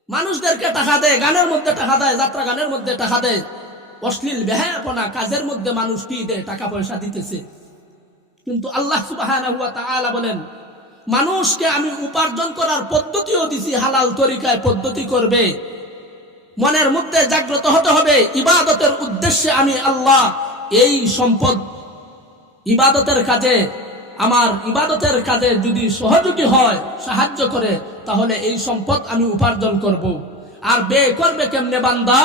মানুষদেরকে টাকা দেয়, গানের মধ্যে টাকা দেয়, যাত্রা গানের মধ্যে টাকা দেয়। অশ্লীল বেহায়াপনা কাজের মধ্যে মানুষ কি দেয়, টাকা পয়সা দিতেছে। কিন্তু আল্লাহ সুবহানাহু ওয়া তাআলা বলেন, মানুষকে আমি উপার্জন করার পদ্ধতিও দিছি, হালাল তরিকায় পদ্ধতি করবে। মনের মধ্যে জাগ্রত হতে হবে, ইবাদতের উদ্দেশ্যে আমি আল্লাহ এই সম্পদ ইবাদতের কাজে, আমার ইবাদতের কাজে যদি সহযোগী হয়, সাহায্য করে, তাহলে এই সম্পদ আমি উপার্জন করব। আর ব্যয় করবে কেমনে বান্দা?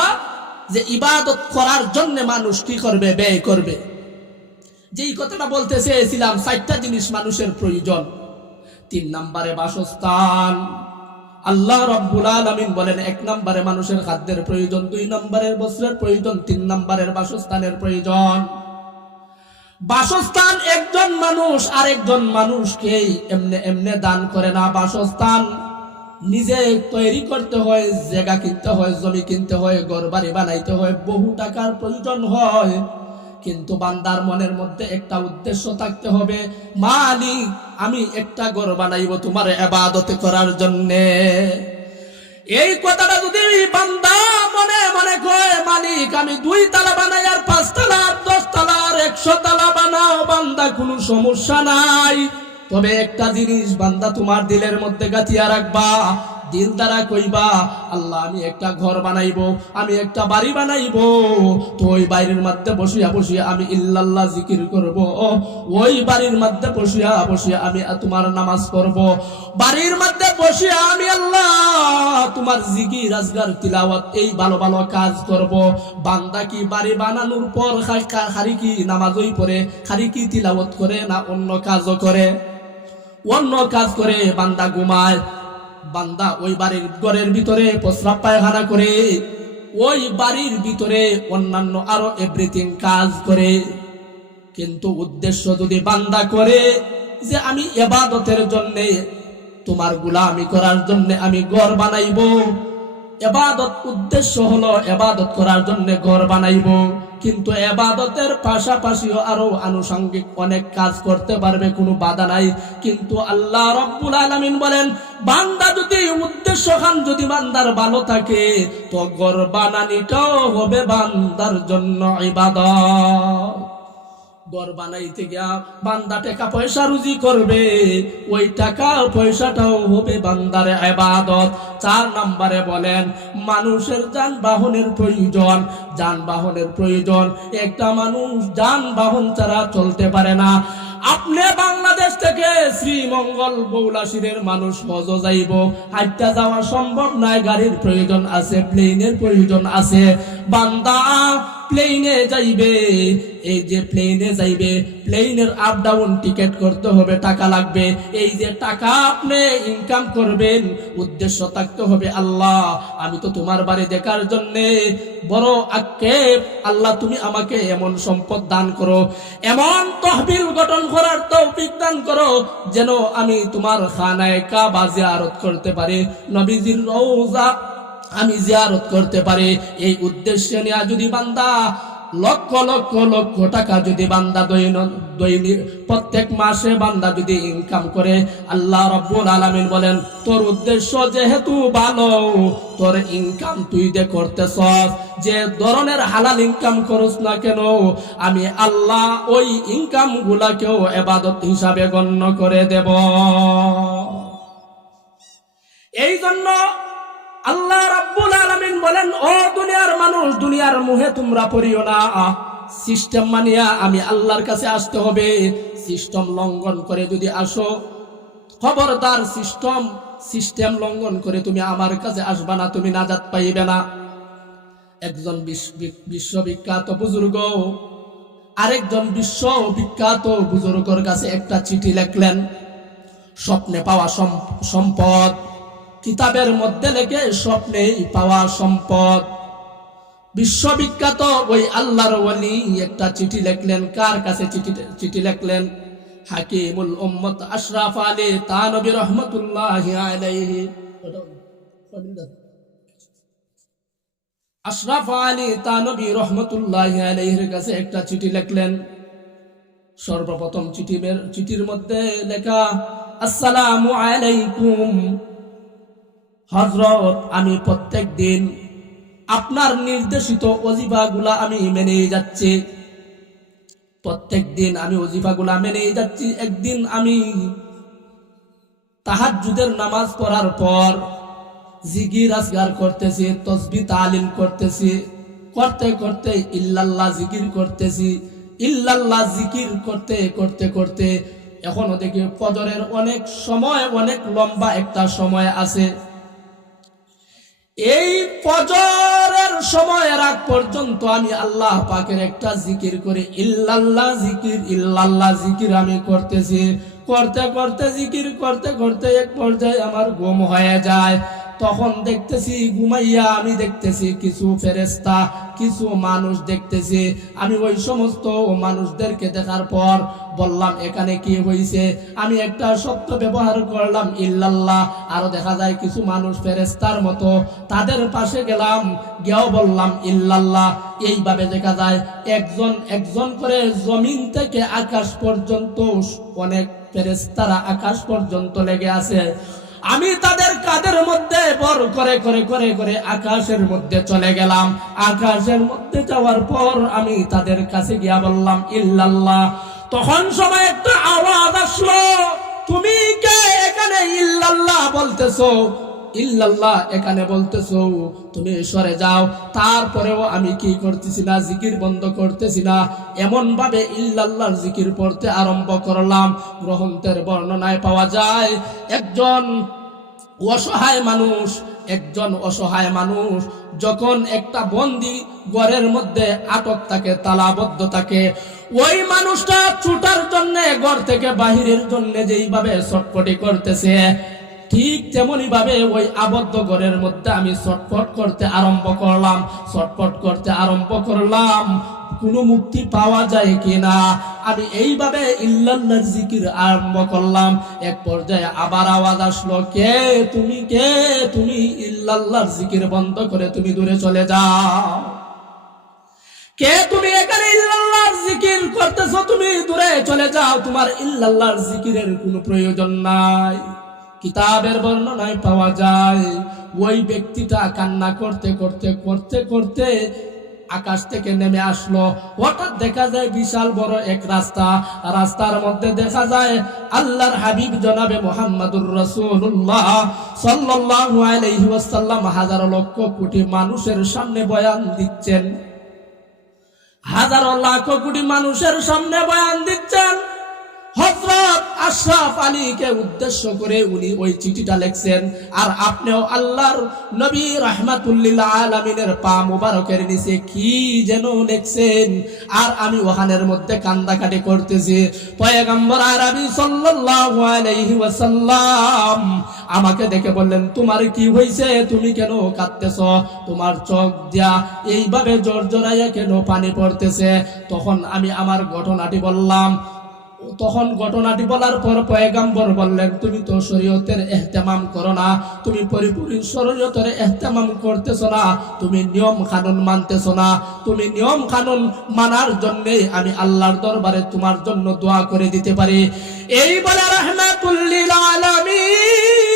যে ইবাদত করার জন্য মানুষ কি করবে, ব্যয় করবে। যেই কথাটা বলতে চেয়েছিলাম, 4টা জিনিস মানুষের প্রয়োজন। তিন নম্বরে বাসস্থান। আল্লাহ রাব্বুল আলামিন বলেন, এক নম্বরে মানুষের খাদ্যের প্রয়োজন, দুই নম্বরের বস্ত্রের প্রয়োজন, তিন নম্বরের বাসস্থানের প্রয়োজন। বাসস্থান একজন মানুষ আরেকজন মানুষকে এমনে এমনে দান করে না। বাসস্থান নিজে তৈরি করতে হয়, জায়গা কিনতে হয়, জমি কিনতে হয়, ঘর বাড়ি বানাইতে হয়, বহু টাকার প্রয়োজন হয়। কিন্তু বান্দার মনের মধ্যে একটা উদ্দেশ্য থাকতে হবে, মালিক আমি একটা ঘর বানাইব তোমার ইবাদত করার জন্য। এই কথাটা যদি বান্দা মনে মনে কয়, মালিক আমি 2 তলা বানাই আর 5 তলা 10 তলা 100 তলা বানাও, বান্দা কোনো সমস্যা নাই। তবে একটা জিনিস বান্দা তোমার দিলের মধ্যে গাঁথিয়া রাখবা, দিল দ্বারা কইবা আল্লাহ আমি একটা ঘর বানাইবো, আমি একটা বাড়ি বানাইবো, তো ওই বাড়ির মধ্যে বসিয়া বসিয়া আমি ইল্লাল্লাহ জিকির করব, ওই বাড়ির মধ্যে বসিয়া বসিয়া আমি তোমার নামাজ পড়ব, বাড়ির মধ্যে বসিয়া আমি আল্লাহ তোমার জিকির আজগার তিলাওয়াত এই ভালো ভালো কাজ করব। বান্দা কি বাড়ি বানানোর পর খালি কি নামাজই পড়ে, খালি কি তিলাওয়াত করে না অন্য কাজও করে? অন্য কাজ করে। বান্দা ঘুমায়, বান্দা ওই বাড়ির ঘরের ভিতরে প্রস্রাব পায়খানা করে, ওই বাড়ির ভিতরে অন্যান্য আরো এভরিথিং কাজ করে। কিন্তু উদ্দেশ্য যদি বান্দা করে যে আমি ইবাদতের জন্য, তোমার গোলামি করার জন্য আমি ঘর বানাইবো, ইবাদত উদ্দেশ্য হলো ইবাদত করার জন্য ঘর বানাইবো, কিন্তু ইবাদতের পাশাপাশিও আরো আনুষঙ্গিক অনেক কাজ করতে পারবে, কোনো বাধা নাই। কিন্তু আল্লাহ রাব্বুল আলামিন বলেন, বান্দা যদি উদ্দেশ্য খান যদি বান্দার ভালো থাকে, তো ঘর বানানিটাও হবে বান্দার জন্য ইবাদত। ঘর বানাইতে গিয়া বান্দা টাকা পয়সা রুজি করবে, ওই টাকা পয়সাটাও হবে বান্দার ইবাদত। 4 নম্বরে বলেন মানুষের যানবাহনের প্রয়োজন। যানবাহনের প্রয়োজন, একটা মানুষ যানবাহন ছাড়া চলতে পারে না। আপনি বাংলাদেশ থেকে শ্রীমঙ্গল বৌলাশিরের মানুষ হজ যাইব, হাইটা যাওয়া সম্ভব নয়, গাড়ির প্রয়োজন আছে, প্লেনের প্রয়োজন আছে। বান্দা প্লেনে যাইবে, এই যে প্লেনে যাইবে, প্লেনের আপ ডাউন টিকেট করতে হবে, টাকা লাগবে। এই যে টাকা আপনি ইনকাম করবেন, উদ্দেশ্য থাকতে হবে আল্লাহ আমি তো তোমার বাড়ি দেখার জন্য বড় আক্ষেপ, আল্লাহ তুমি আমাকে এমন সম্পদ দান করো, এমন তহবিল গঠন করার তৌফিক দান করো, যেন আমি তোমার খানায়ে কাবা জিয়ারত করতে পারি, নবীজির রওজা আমি জিয়ারত করতে পারি। এই উদ্দেশ্যে নিয়ে যদি বান্দা লক্ষ লক্ষ লক্ষ টাকা যদি বান্দা দৈনিক প্রত্যেক মাসে বান্দা যদি ইনকাম করে, আল্লাহ রাব্বুল আলামিন বলেন তোর উদ্দেশ্য যেহেতু ভালো, তোর ইনকাম তুই দে করতেছস, যে ধরনের হালাল ইনকাম করস না কেন, আমি আল্লাহ ওই ইনকাম গুলাকেও ইবাদত হিসাবে গণ্য করে দেব। এই জন্য আল্লাহ রাব্বুল আলামিন বলেন, ও দুনিয়ার মানুষ, দুনিয়ার মোহে তোমরা পড়িও না। সিস্টেম মানিয়া আমি আল্লাহর কাছে আসতে হবে। সিস্টেম লঙ্ঘন করে যদি আসো, খবরদার, সিস্টেম লঙ্ঘন করে তুমি আমার কাছে আসবা না, তুমি নাজাত পাইবে না। একজন বিশ্ববিখ্যাত বুজুর্গ আরেকজন বিশ্ববিখ্যাত বুজুর্গের কাছে একটা চিঠি লিখলেন, স্বপ্নে পাওয়া সম্পদ, কিতাবের মধ্যে লেখে স্বপ্নে পাওয়া সম্পদ। বিশ্ববিখ্যাত ওই আল্লাহর ওলি একটা চিঠি লিখলেন। কার কাছে চিঠি লিখলেন? হাকিমুল উম্মত আশরাফ আলী তানবী রহমাতুল্লাহি আলাইহি, আশরাফ আলী তানবী রহমাতুল্লাহি আলাইহির কাছে একটা চিঠি লিখলেন। সর্বপ্রথম চিঠির মধ্যে লেখা, আসসালামু আলাইকুম হযরত, আমি প্রত্যেক দিন আপনার নির্দেশিত ওজিফাগুলা আমি মেনে যাচ্ছি, প্রত্যেক দিন আমি ওজিফাগুলা মেনে যাচ্ছি। একদিন আমি তাহাজ্জুদের নামাজ পড়ার পর জিকির আজগার করতেছি, তাসবিহ তাহলিল করতেছি, করতে করতে ইল্লাল্লাহ জিকির করতেছি, ইল্লাল্লাহ জিকির করতে করতে করতে এখনো দেখি ফজরের অনেক সময়, অনেক লম্বা একটা সময় আছে। এই ফজরের সময়ের আগ পর্যন্ত আমি আল্লাহ পাকের একটা জিকির করে ইল্লাল্লাহ জিকির, ইল্লাল্লাহ জিকির আমি করতেছি। করতে করতে জিকির করতে করতে এক পর্যায়ে আমার ঘুম হয়ে যায়। তখন দেখতেছি ঘুমাইয়া আমি দেখতেছি কিছু ফেরেশতা, কিছু মানুষ দেখতেছি। আমি ওই সমস্ত মানুষদেরকে দেখার পর বললাম এখানে কি হয়েছে। আমি একটা শব্দ ব্যবহার করলাম ইল্লাল্লাহ। আরো দেখা যায় কিছু মানুষ ফেরেশতার মতো, তাদের পাশে গেলাম, গিয়েও বললাম ইল্লাল্লাহ। এইভাবে দেখা যায় একজন একজন করে জমিন থেকে আকাশ পর্যন্ত অনেক ফেরেশতারা আকাশ পর্যন্ত লেগে আছে। আমি তাদের কাদের মধ্যে বর করে করে করে করে আকাশের মধ্যে চলে গেলাম। আকাশের মধ্যে যাওয়ার পর আমি তাদের কাছে গিয়া বললাম ইল্লাল্লাহ। তখন সবাই একটা আওয়াজ আসলো, তুমি কে এখানে ইল্লাল্লাহ বলতেছো? ইল্লাল্লাহ এখানে বলতেছো, তুমি সরে যাও। তারপরেও আমি কি করতেছি না, জিকির বন্ধ করতেছি না। এমন ভাবে ইল্লাল্লাহর জিকির পড়তে আরম্ভ করলাম। গ্রন্থের বর্ণনায় পাওয়া যায় একজন অসহায় মানুষ যখন একটা বন্দী ঘরের মধ্যে আটক থাকে, তালাবদ্ধ থাকে, ওই মানুষটা ছুটার জন্য ঘর থেকে বাহিরের জন্য যেইভাবে ছটফটি করতেছে, ঠিক তেমনি ভাবে ওই আবদ্ধ ঘরের মধ্যে আমি ছটফট করতে আরম্ভ করলাম কোনো মুক্তি পাওয়া যায় কিনা। আমি এইভাবে ইল্লাল্লাহর জিকির আরম্ভ করলাম। এক পর্যায়ে আবার আওয়াজ আসলো, কে তুমি ইল্লাল্লাহর জিকির বন্ধ করে তুমি দূরে চলে যাও। কে তুমি এখানে ইল্লাল্লাহর জিকির করতেছো, তুমি দূরে চলে যাও, তোমার ইল্লাল্লাহর জিকিরের কোনো প্রয়োজন নাই। কিতাবের বর্ণনায় পাওয়া যায় ওই ব্যক্তিটা কান্না করতে করতে করতে করতে আকাশ থেকে নেমে আসলো। হঠাৎ দেখা যায় বিশাল বড় এক রাস্তার মধ্যে দেখা যায় আল্লাহর হাবিব জনাবে মুহাম্মদুর রাসূলুল্লাহ সাল্লাল্লাহু আলাইহি ওয়াসাল্লাম হাজার লক্ষ কোটি মানুষের সামনে বয়ান দিচ্ছেন। হাজার লাখ কোটি মানুষের সামনে বয়ান দিচ্ছেন। হযরত আশরাফ আলীকে উদ্দেশ্য করে উনি ওই চিঠিটা লিখছেন। আর আপনিও আল্লাহর নবী রাহমাতুল লিল আলামিনের পা মুবারকের নিচে কি যেন লিখছেন। আর আমি ওখানের মধ্যে কান্দাকাটি করতেছি। পয়গম্বর আরবি সাল্লাল্লাহু আলাইহি ওয়াসাল্লাম আমাকে দেখে বললেন, তোমার কি হয়েছে, তুমি কেন কাঁদতেছো, তোমার চোখ দিয়া এইভাবে জড়জড়াইয়া কেন পানি পড়তেছে। তখন আমি আমার ঘটনাটি বললাম। ঘটনাটি বলার পর পয়গম্বর বললেন, তুমি তো শরীয়তের ইহতিমাম করো না, তুমি পরিপূর্ণ শরীয়তের ইহতিমাম করতেছো না, তুমি নিয়ম কানুন মানতেছো না। তুমি নিয়ম কানুন মানার জন্য আমি আল্লাহর দরবারে তোমার জন্য দোয়া করে দিতে পারি। এই বলে রাহমাতুল লিল আলামিন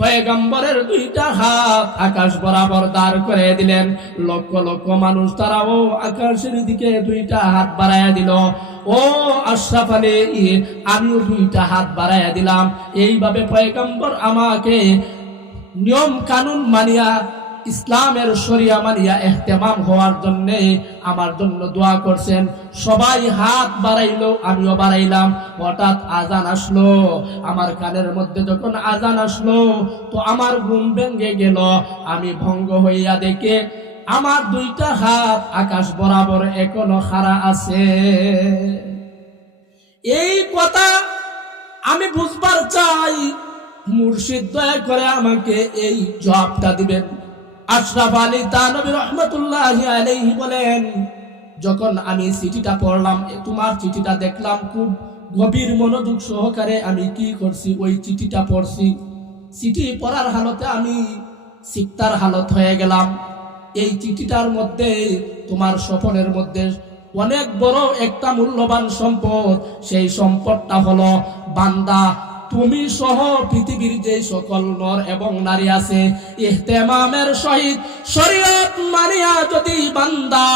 পয়গম্বরের দুইটা হাত আকাশ বরাবর দাঁড় করে দিলেন। লক্ষ লক্ষ মানুষ তারাও আকাশের দিকে দুইটা হাত বাড়াইয়া দিল। ও আশরাফ আলী, আমিও দুইটা হাত বাড়াইয়া দিলাম। এইভাবে পয়গম্বর আমাকে নিয়ম কানুন মানিয়া, ইসলামের শরিয়া মানিয়া ইহতিমাম হওয়ার জন্য আমার জন্য দোয়া করছেন। সবাই হাত বাড়াইলো, আমিও বাড়াইলাম। হঠাৎ আজান আসলো আমার কানের মধ্যে। যখন আজান আসলো তো আমার ঘুম ভেঙে গেল। আমি ভঙ্গ হইয়া দেখে আমার দুইটা হাত আকাশ বরাবর এখনো খাড়া আছে। এই কথা আমি বুঝবার চাই, মুর্শিদ দয়া করে আমাকে এই জবাবটা দিবেন। আশরাফ আলী থানভী রাহমাতুল্লাহি আলাইহি বলেন, যখন আমি চিঠিটা পড়লাম, তোমার চিঠিটা দেখলাম, খুব গভীর মনোযোগ সহকারে আমি কি করছি, ওই চিঠিটা পড়ছি। চিঠি পড়ার হালতে আমি সিক্তার হালত হয়ে গেলাম। এই চিঠিটার মধ্যে তোমার স্বপনের মধ্যে অনেক বড় একটা মূল্যবান সম্পদ। সেই সম্পদটা হলো বান্দা, তুমি সহ পৃথিবীর যে সকল নর এবং নারী আছে, ইহতিমামের সহিত শরীয়ত মানিয়া যদি বান্দা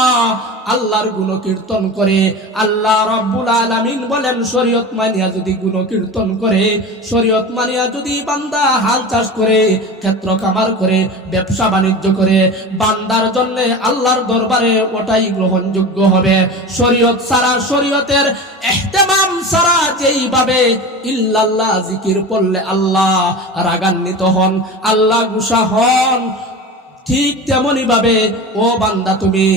আল্লাহর গুণকীর্তন করে, আল্লাহ রাব্বুল আলামিন বলেন শরীয়ত মানিয়া যদি গুণকীর্তন করে, শরীয়ত মানিয়া যদি বান্দা হাল চাষ করে, ক্ষেত্র কামার করে, ব্যবসা বাণিজ্য করে, বান্দার জন্য আল্লাহর দরবারে ওটাই গ্রহণযোগ্য হবে। শরীয়ত ছাড়া, শরীয়তের ইহতিমাম ছাড়া যেইভাবে ইল্লাল্লাহ জিকির পড়লে আল্লাহ রাগান্বিত হন, আল্লাহ গুসা হন, ঠিক তেমনি ভাবে ও বান্দা তুমি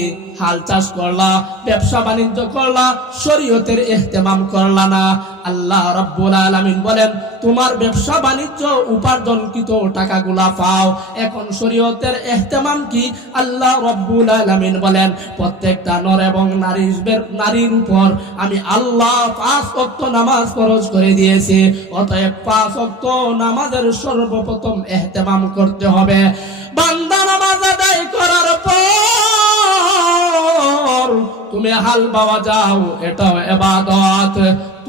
হাল চাষ করলা, ব্যবসা বাণিজ্য করলা, শরীয়তের ইহতেমাম করলা না। আল্লাহ রাব্বুল আলামিন বলেন তোমার ব্যবসা বাণিজ্য উপার্জনকৃত টাকাগুলা পাও, এখন শরীয়তের ইহতেমাম কি? আল্লাহ রাব্বুল আলামিন বলেন প্রত্যেকটা নর এবং নারীর উপর আমি আল্লাহ 5 ওয়াক্ত নামাজ ফরজ করে দিয়েছি, অতএব 5 ওয়াক্ত নামাজের সর্বপ্রথম ইহতেমাম করতে হবে। বান্দা নামাজ আদায় করার পর তুমি হাল বাওয়া যাও, এটাও ইবাদত।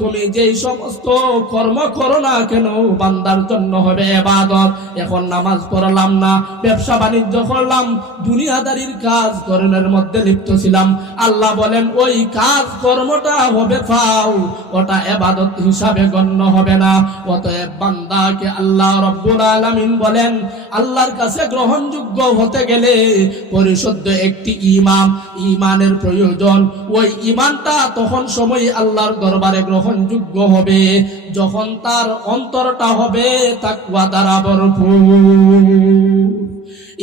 তুমি যেই সমস্ত কর্ম করো না কেন বান্দার জন্য হবে ইবাদত। এখন নামাজ পড়লাম না, ব্যবসা বাণিজ্য করলাম, দুনিয়াদারির কাজ কর্মের মধ্যে লিপ্ত ছিলাম, আল্লাহ বলেন ওই কাজ কর্মটা হবে ফাও, ওটা ইবাদত হিসাবে গণ্য হবে না। অতএব বান্দাকে আল্লাহ রাব্বুল আলামিন বলেন আল্লাহর কাছে গ্রহণযোগ্য হতে গেলে পরিশুদ্ধ একটি ঈমানের প্রয়োজন। ওই ঈমানটা তখন সময় আল্লাহর দরবারে গ্রহণযোগ্য হবে যখন তার অন্তরটা হবে তাকওয়া দ্বারা ভরপুর।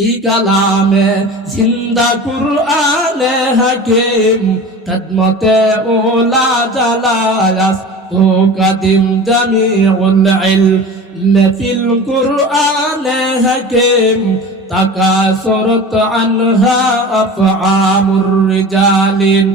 ই কালামে জিন্দা কুরআনে হাকিম খদমতে ওলা জালায়াস তো কাদিম জামিউল ইলম ফিল কুরআনে হাকিম তাকাসরত আনহা আফআমুর রিজালিন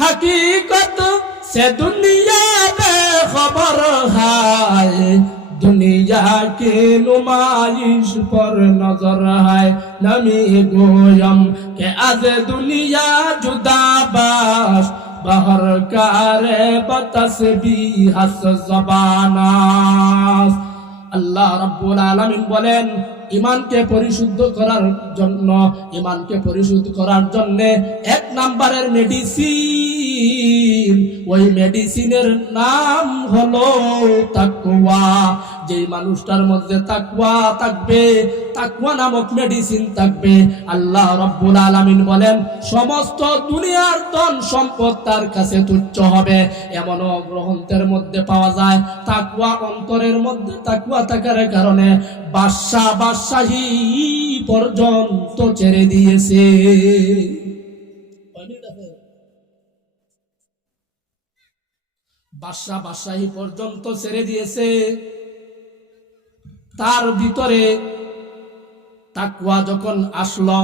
हकीकत से दुनिया बेखबर है, दुनिया की नुमाइश पर नजर है। नमी गोयम के आज दुनिया जुदा बाश बहर कारे बतस्बीह ज़बानास। আল্লাহ রাব্বুল আলামিন বলেন ঈমানকে পরিশুদ্ধ করার জন্য, ঈমানকে পরিশুদ্ধ করার জন্য এক নাম্বারের মেডিসিন, ওই মেডিসিনের নাম হলো তাকওয়া। যেই মানুষটার মধ্যে তাকওয়া থাকবে, তাকওয়া নামক মেডিসিন থাকবে, আল্লাহ রাব্বুল আলামিন বলেন সমস্ত দুনিয়ার ধন সম্পদ তার কাছে তুচ্ছ হবে। এমনও গ্রন্থের মধ্যে পাওয়া যায় তাকওয়া অন্তরের মধ্যে তাকওয়া থাকার কারণে বাদশাহী পর্যন্ত ছেড়ে দিয়েছে। বাদশাহী পর্যন্ত ছেড়ে দিয়েছে। তার ভিতরে তাকওয়া যখন আসলো,